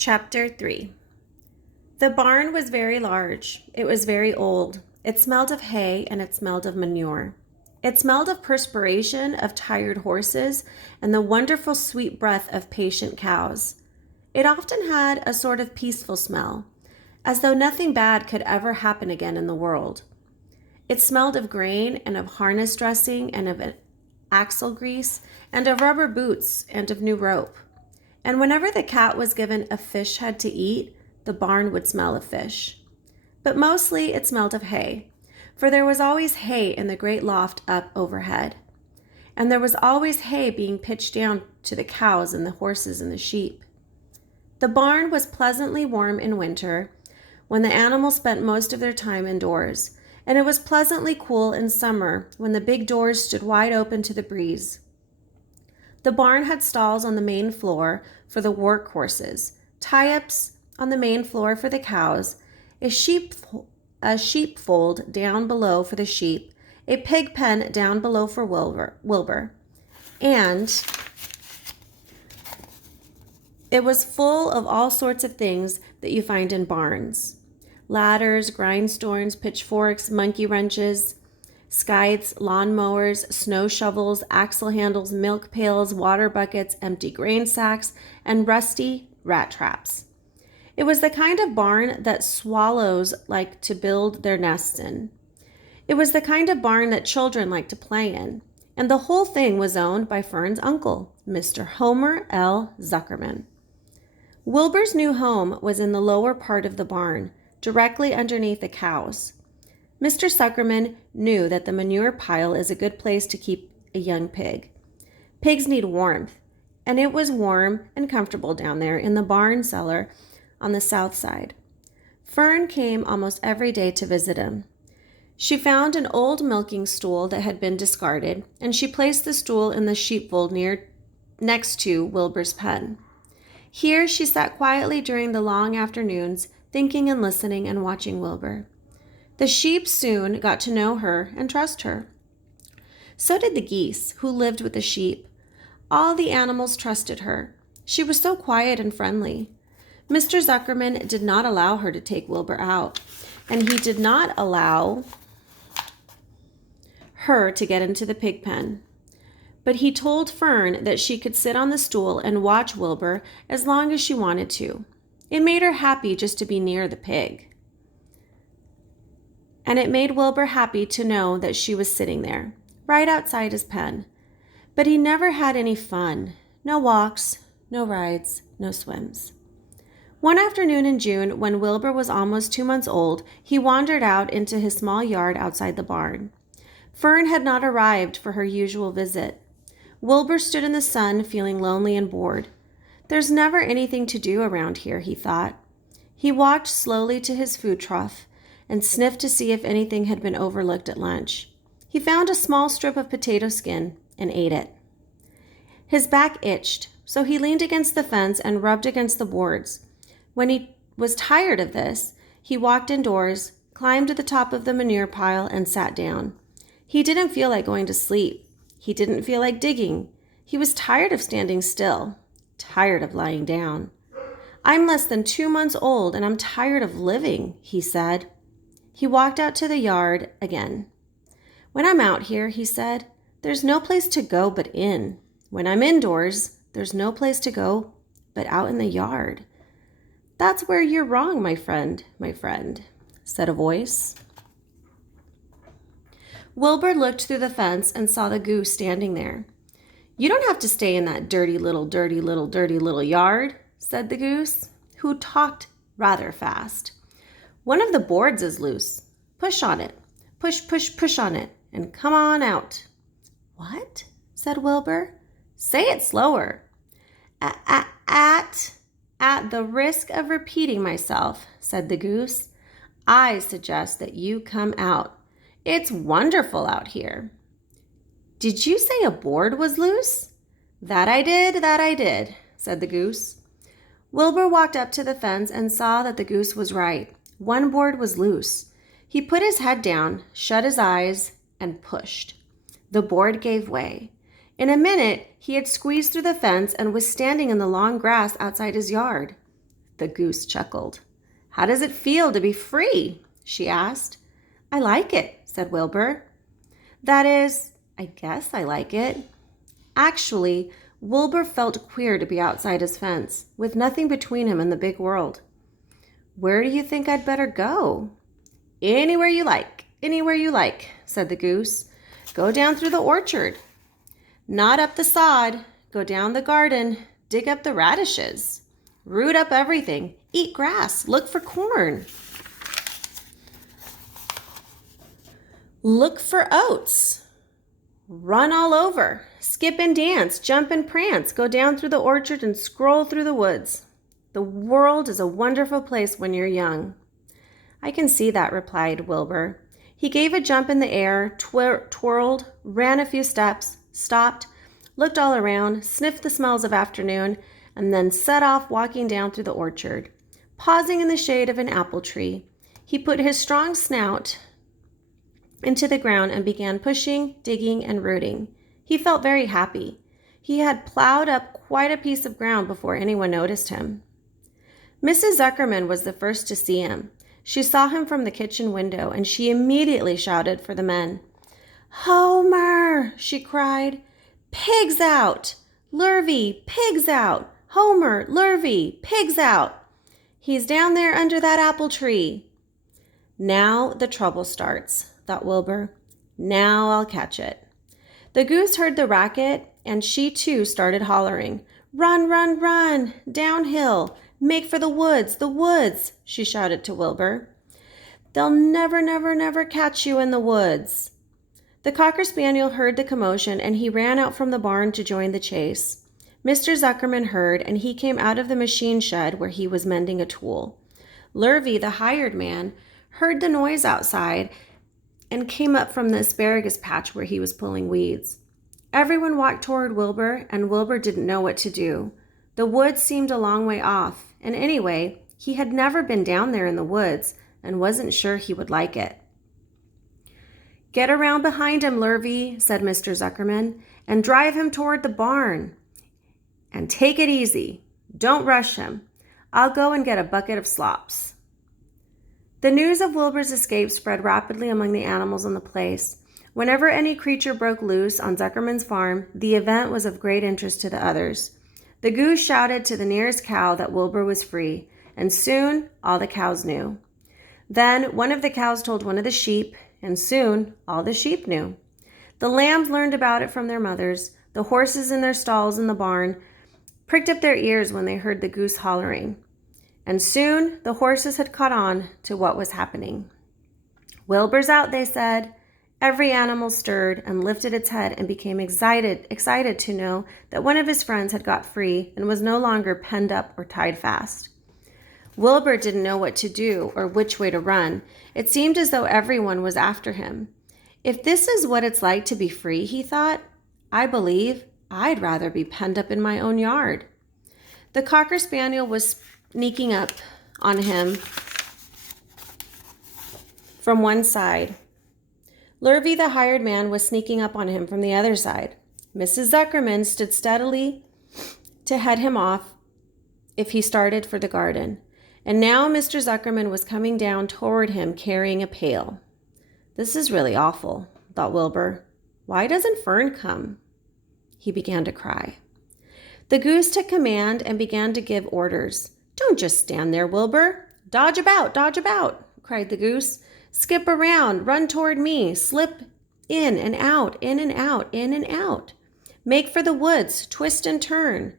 Chapter 3. The barn was very large. It was very old. It smelled of hay and it smelled of manure. It smelled of perspiration of tired horses and the wonderful sweet breath of patient cows. It often had a sort of peaceful smell, as though nothing bad could ever happen again in the world. It smelled of grain and of harness dressing and of axle grease and of rubber boots and of new rope. And whenever the cat was given a fish head to eat, the barn would smell of fish. But mostly it smelled of hay, for there was always hay in the great loft up overhead. And there was always hay being pitched down to the cows and the horses and the sheep. The barn was pleasantly warm in winter, when the animals spent most of their time indoors, and it was pleasantly cool in summer, when the big doors stood wide open to the breeze. The barn had stalls on the main floor for the work horses, tie-ups on the main floor for the cows, a sheepfold down below for the sheep, a pig pen down below for Wilbur, and it was full of all sorts of things that you find in barns: ladders, grindstones, pitchforks, monkey wrenches, scythes, lawn mowers, snow shovels, axle handles, milk pails, water buckets, empty grain sacks, and rusty rat traps. It was the kind of barn that swallows like to build their nests in. It was the kind of barn that children like to play in, and the whole thing was owned by Fern's uncle, Mr. Homer L. Zuckerman. Wilbur's new home was in the lower part of the barn, directly underneath the cows. Mr. Zuckerman knew that the manure pile is a good place to keep a young pig. Pigs need warmth, and it was warm and comfortable down there in the barn cellar on the south side. Fern came almost every day to visit him. She found an old milking stool that had been discarded, and she placed the stool in the sheepfold next to Wilbur's pen. Here she sat quietly during the long afternoons, thinking and listening and watching Wilbur. The sheep soon got to know her and trust her. So did the geese, who lived with the sheep. All the animals trusted her. She was so quiet and friendly. Mr. Zuckerman did not allow her to take Wilbur out, and he did not allow her to get into the pig pen. But he told Fern that she could sit on the stool and watch Wilbur as long as she wanted to. It made her happy just to be near the pig. And it made Wilbur happy to know that she was sitting there, right outside his pen. But he never had any fun. No walks, no rides, no swims. One afternoon in June, when Wilbur was almost 2 months old, he wandered out into his small yard outside the barn. Fern had not arrived for her usual visit. Wilbur stood in the sun, feeling lonely and bored. There's never anything to do around here, he thought. He walked slowly to his food trough and sniffed to see if anything had been overlooked at lunch. He found a small strip of potato skin and ate it. His back itched, so he leaned against the fence and rubbed against the boards. When he was tired of this, he walked indoors, climbed to the top of the manure pile, and sat down. He didn't feel like going to sleep. He didn't feel like digging. He was tired of standing still, tired of lying down. "I'm less than 2 months old, and I'm tired of living," he said. He walked out to the yard again. "When I'm out here," he said, "there's no place to go but in. When I'm indoors, there's no place to go but out in the yard." "That's where you're wrong, my friend," said a voice. Wilbur looked through the fence and saw the goose standing there. "You don't have to stay in that dirty little yard," said the goose, who talked rather fast. "One of the boards is loose. Push on it. Push on it, and come on out." "What?" said Wilbur. "Say it slower." At the risk of repeating myself," said the goose, "I suggest that you come out. It's wonderful out here." "Did you say a board was loose?" That I did, said the goose. Wilbur walked up to the fence and saw that the goose was right. One board was loose. He put his head down, shut his eyes, and pushed. The board gave way. In a minute, he had squeezed through the fence and was standing in the long grass outside his yard. The goose chuckled. "How does it feel to be free?" she asked. "I like it," said Wilbur. "That is, I guess I like it." Actually, Wilbur felt queer to be outside his fence, with nothing between him and the big world. "Where do you think I'd better go?" Anywhere you like," said the goose. "Go down through the orchard. Not up the sod. Go down the garden. Dig up the radishes. Root up everything. Eat grass. Look for corn. Look for oats. Run all over. Skip and dance. Jump and prance. Go down through the orchard and scroll through the woods. The world is a wonderful place when you're young." "I can see that," replied Wilbur. He gave a jump in the air, twirled, ran a few steps, stopped, looked all around, sniffed the smells of afternoon, and then set off walking down through the orchard. Pausing in the shade of an apple tree, he put his strong snout into the ground and began pushing, digging, and rooting. He felt very happy. He had plowed up quite a piece of ground before anyone noticed him. Mrs. Zuckerman was the first to see him. She saw him from the kitchen window, and she immediately shouted for the men. "Homer!" she cried. "Pigs out! Lurvy, pigs out! Homer, Lurvy, pigs out! He's down there under that apple tree." "Now the trouble starts," thought Wilbur. "Now I'll catch it." The goose heard the racket, and she too started hollering. "Run, run, run! Downhill! Make for the woods, she shouted to Wilbur. "They'll never, never, never catch you in the woods." The Cocker Spaniel heard the commotion, and he ran out from the barn to join the chase. Mr. Zuckerman heard, and he came out of the machine shed where he was mending a tool. Lurvy, the hired man, heard the noise outside and came up from the asparagus patch where he was pulling weeds. Everyone walked toward Wilbur, and Wilbur didn't know what to do. The woods seemed a long way off, and anyway, he had never been down there in the woods and wasn't sure he would like it. "Get around behind him, Lurvy," said Mr. Zuckerman, "and drive him toward the barn. And take it easy. Don't rush him. I'll go and get a bucket of slops." The news of Wilbur's escape spread rapidly among the animals in the place. Whenever any creature broke loose on Zuckerman's farm, the event was of great interest to the others. The goose shouted to the nearest cow that Wilbur was free, and soon all the cows knew. Then one of the cows told one of the sheep, and soon all the sheep knew. The lambs learned about it from their mothers. The horses in their stalls in the barn pricked up their ears when they heard the goose hollering. And soon the horses had caught on to what was happening. "Wilbur's out," they said. Every animal stirred and lifted its head and became excited to know that one of his friends had got free and was no longer penned up or tied fast. Wilbur didn't know what to do or which way to run. It seemed as though everyone was after him. "If this is what it's like to be free," he thought, "I believe I'd rather be penned up in my own yard." The Cocker Spaniel was sneaking up on him from one side. Lurvy, the hired man, was sneaking up on him from the other side. Mrs. Zuckerman stood steadily to head him off if he started for the garden. And now Mr. Zuckerman was coming down toward him carrying a pail. "This is really awful," thought Wilbur. "Why doesn't Fern come?" He began to cry. The goose took command and began to give orders. "Don't just stand there, Wilbur. Dodge about, cried the goose. "Skip around, run toward me, slip in and out, in and out, in and out. Make for the woods, twist and turn."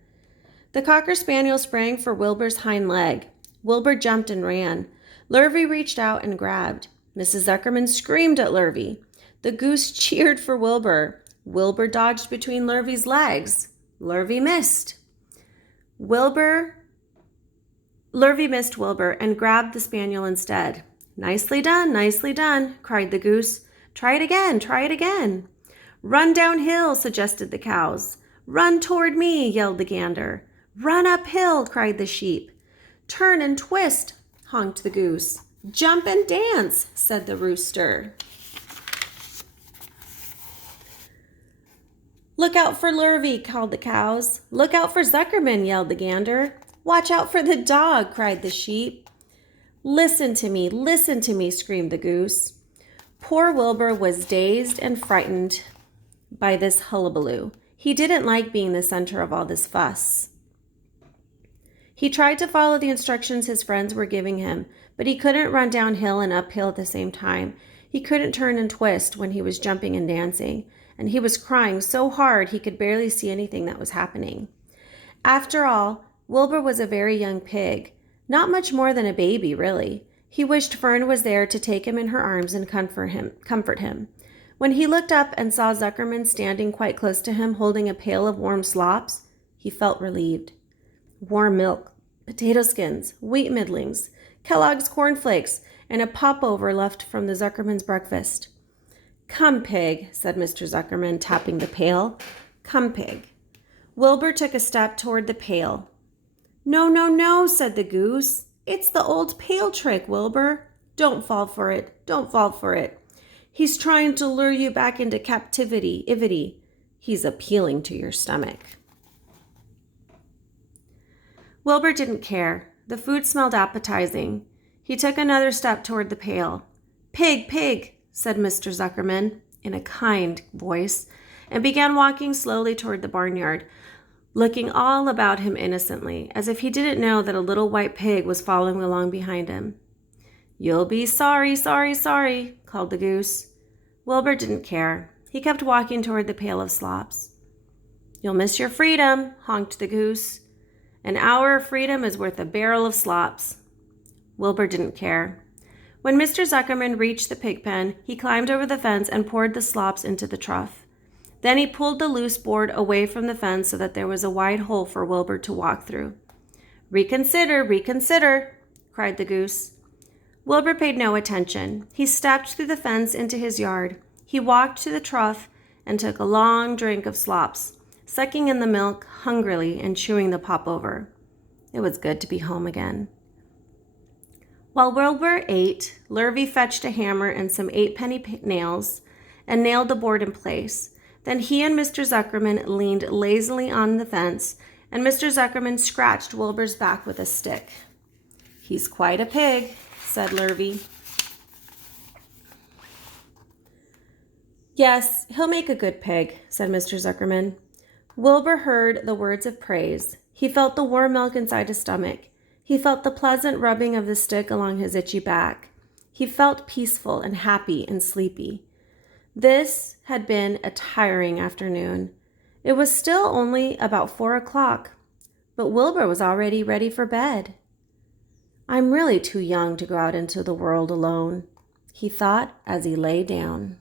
The Cocker Spaniel sprang for Wilbur's hind leg. Wilbur jumped and ran. Lurvy reached out and grabbed. Mrs. Zuckerman screamed at Lurvy. The goose cheered for Wilbur. Wilbur dodged between Lurvy's legs. Lurvy missed. Lurvy missed Wilbur and grabbed the spaniel instead. Nicely done, cried the goose. Try it again. Run downhill, suggested the cows. Run toward me, yelled the gander. Run uphill, cried the sheep. Turn and twist, honked the goose. Jump and dance, said the rooster. Look out for Lurvy, called the cows. Look out for Zuckerman, yelled the gander. Watch out for the dog, cried the sheep. Listen to me, screamed the goose. Poor Wilbur was dazed and frightened by this hullabaloo. He didn't like being the center of all this fuss. He tried to follow the instructions his friends were giving him, but he couldn't run downhill and uphill at the same time. He couldn't turn and twist when he was jumping and dancing, and he was crying so hard he could barely see anything that was happening. After all, Wilbur was a very young pig, not much more than a baby, really. He wished Fern was there to take him in her arms and comfort him. When he looked up and saw Zuckerman standing quite close to him holding a pail of warm slops, he felt relieved. Warm milk, potato skins, wheat middlings, Kellogg's cornflakes, and a popover left from the Zuckerman's breakfast. Come, pig, said Mr. Zuckerman, tapping the pail. Come, pig. Wilbur took a step toward the pail. No, no, no, said the goose. It's the old pail trick, Wilbur. Don't fall for it. Don't fall for it. He's trying to lure you back into captivity. He's appealing to your stomach. Wilbur didn't care. The food smelled appetizing. He took another step toward the pail. Pig, pig, said Mr. Zuckerman in a kind voice, and began walking slowly toward the barnyard, looking all about him innocently, as if he didn't know that a little white pig was following along behind him. You'll be sorry, sorry, sorry, called the goose. Wilbur didn't care. He kept walking toward the pail of slops. You'll miss your freedom, honked the goose. An hour of freedom is worth a barrel of slops. Wilbur didn't care. When Mr. Zuckerman reached the pig pen, he climbed over the fence and poured the slops into the trough. Then he pulled the loose board away from the fence so that there was a wide hole for Wilbur to walk through. Reconsider, reconsider, cried the goose. Wilbur paid no attention. He stepped through the fence into his yard. He walked to the trough and took a long drink of slops, sucking in the milk hungrily and chewing the popover. It was good to be home again. While Wilbur ate, Lurvy fetched a hammer and some 8-penny nails and nailed the board in place. Then he and Mr. Zuckerman leaned lazily on the fence, and Mr. Zuckerman scratched Wilbur's back with a stick. He's quite a pig, said Lurvy. Yes, he'll make a good pig, said Mr. Zuckerman. Wilbur heard the words of praise. He felt the warm milk inside his stomach. He felt the pleasant rubbing of the stick along his itchy back. He felt peaceful and happy and sleepy. This had been a tiring afternoon. It was still only about 4 o'clock, but Wilbur was already ready for bed. I'm really too young to go out into the world alone, he thought as he lay down.